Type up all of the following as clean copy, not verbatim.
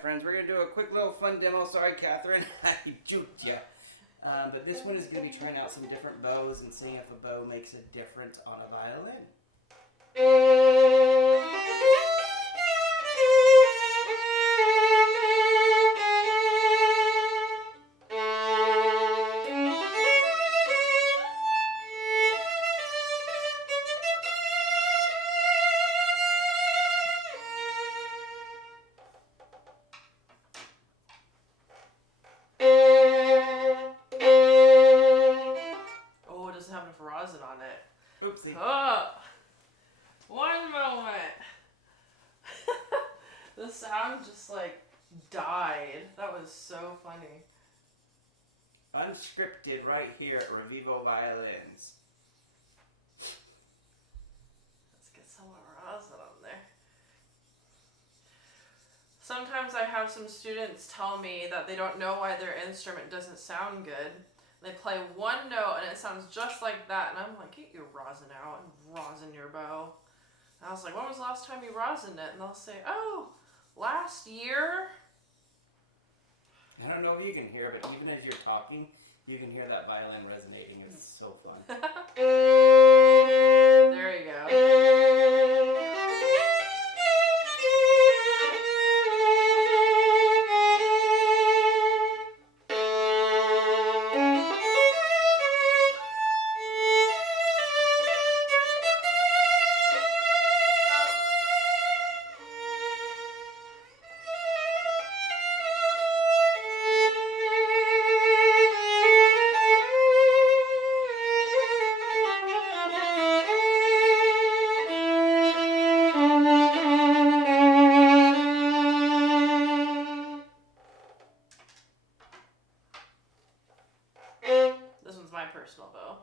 friends, we're going to do a quick little fun demo. Sorry, Catherine, I juked you. But this one is going to be trying out some different bows and seeing if a bow makes a difference on a violin. Oh, it doesn't have enough rosin on it. Oopsie. Oh, one moment. The sound just like died. That was so funny. Unscripted right here at Revivo Violins. Let's get some more rosin on there. Sometimes I have some students tell me that they don't know why their instrument doesn't sound good. They play one note and it sounds just like that, and I'm like, get your rosin out and rosin your bow. And I was like, when was the last time you rosined it? And they'll say, oh, last year. I don't know if you can hear, but even as you're talking, you can hear that violin resonating. It's so fun. There you go. This one's my personal bow.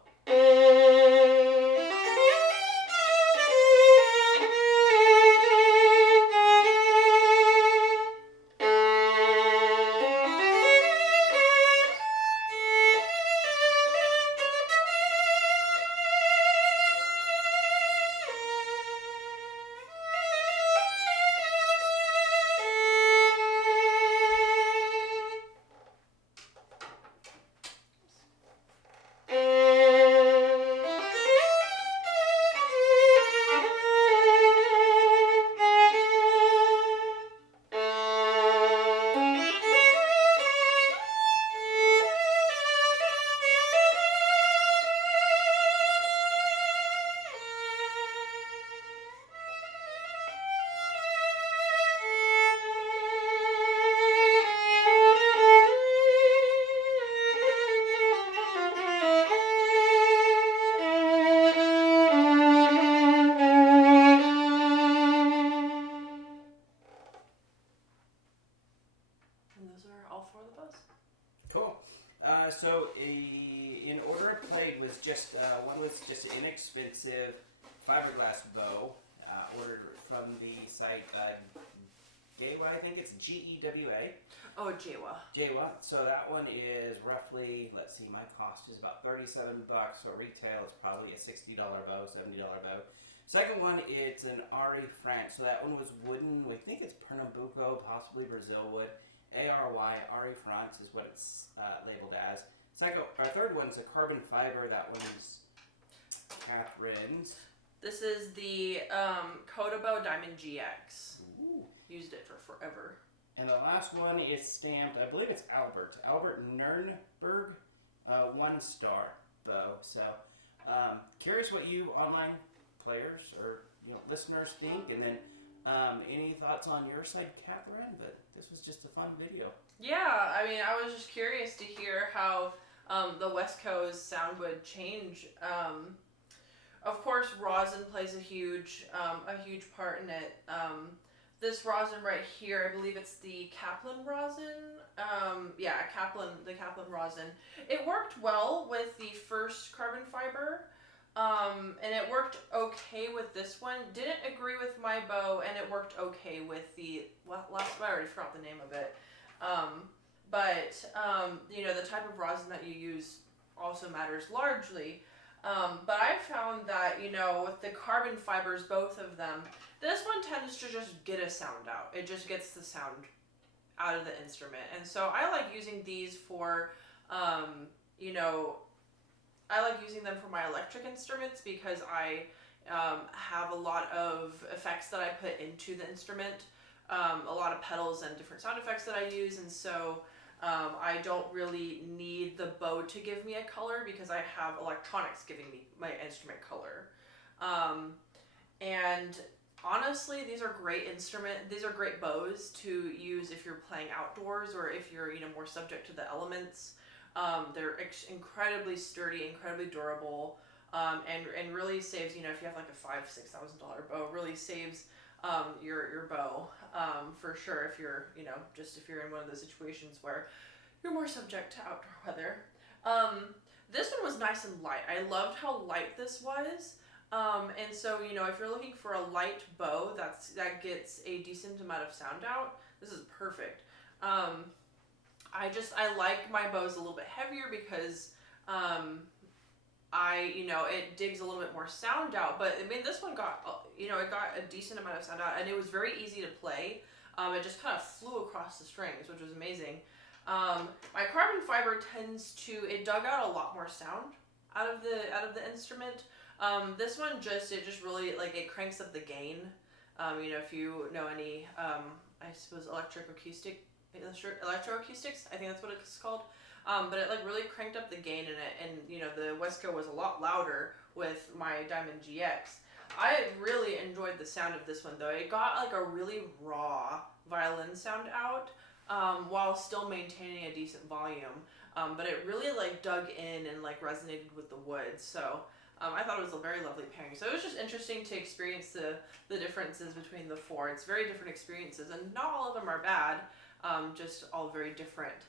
And those are all four of the bows. Cool. In order it played was just one was just an inexpensive fiberglass bow ordered from the site Gewa, I think it's Gewa. Oh, Jewa. Gewa. So that one is roughly, let's see, my cost is about $37. So retail is probably a $60 bow, $70 bow. Second one, it's an Ari France. So that one was wooden. We think it's Pernambuco, possibly Brazil wood. ARY, Ari France is what it's labeled as. Third one's a carbon fiber. That one's Catherine's. This is the Coda bow Diamond GX. Ooh. Used it for forever. And the last one is stamped, I believe it's Albert Nurnberger, 1-star bow. So, curious what you online players or listeners think, and then any thoughts on your side, Catherine? But this was just a fun video. Yeah, I mean, I was just curious to hear how the Wesco's sound would change. Of course, rosin plays a huge part in it. This rosin right here, I believe it's the Kaplan rosin. The Kaplan rosin. It worked well with the first carbon fiber. And it worked okay with this one. Didn't agree with my bow, and it worked okay with the last one. I already forgot the name of it. The type of rosin that you use also matters largely. But I found that, with the carbon fibers, both of them, this one tends to just get a sound out. It just gets the sound out of the instrument. And so I like using these for, you know, I like using them for my electric instruments because I have a lot of effects that I put into the instrument, a lot of pedals and different sound effects that I use, and so I don't really need the bow to give me a color because I have electronics giving me my instrument color. And honestly, these are great bows to use if you're playing outdoors or if you're, you know, more subject to the elements. They're incredibly sturdy, incredibly durable, and really saves, you know, if you have like a $5,000-$6,000 bow, really saves your bow for sure if you're, you know, just if you're in one of those situations where you're more subject to outdoor weather. This one was nice and light. I loved how light this was. And so, you know, if you're looking for a light bow that gets a decent amount of sound out, this is perfect. I like my bows a little bit heavier because, you know, it digs a little bit more sound out, but I mean, this one got, you know, it got a decent amount of sound out, and it was very easy to play. It just kind of flew across the strings, which was amazing. My carbon fiber it dug out a lot more sound out of the instrument. This one it just really, like, it cranks up the gain. You know, if you know any, I suppose electroacoustics, I think that's what it's called. But it like really cranked up the gain in it, and you know, the Wesco was a lot louder with my Diamond GX. I really enjoyed the sound of this one though. It got like a really raw violin sound out, while still maintaining a decent volume. But it really like dug in and like resonated with the wood. So I thought it was a very lovely pairing. So it was just interesting to experience the differences between the four. It's very different experiences, and not all of them are bad, just all very different.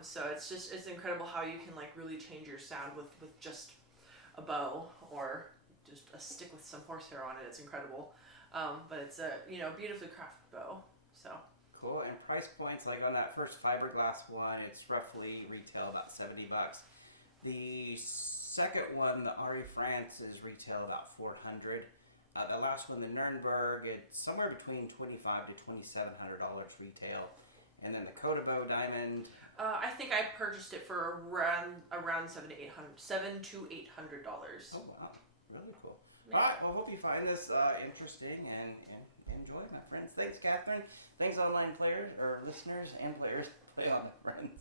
So it's incredible how you can like really change your sound with just a bow or just a stick with some horsehair on it. It's incredible. But it's a, you know, beautifully crafted bow. So cool. And price points, like on that first fiberglass one, it's roughly retail about $70. The second one, the Ari France, is retail about $400. The last one, the Nurnberg, it's somewhere between $2,500 to $2,700 retail. And then the Coda bow diamond. I think I purchased it for around $700 to $800. Oh wow, really cool. Yeah. All right, well, hope you find this interesting and enjoy, my friends. Thanks, Catherine. Thanks, online players or listeners and players. Play on, friends.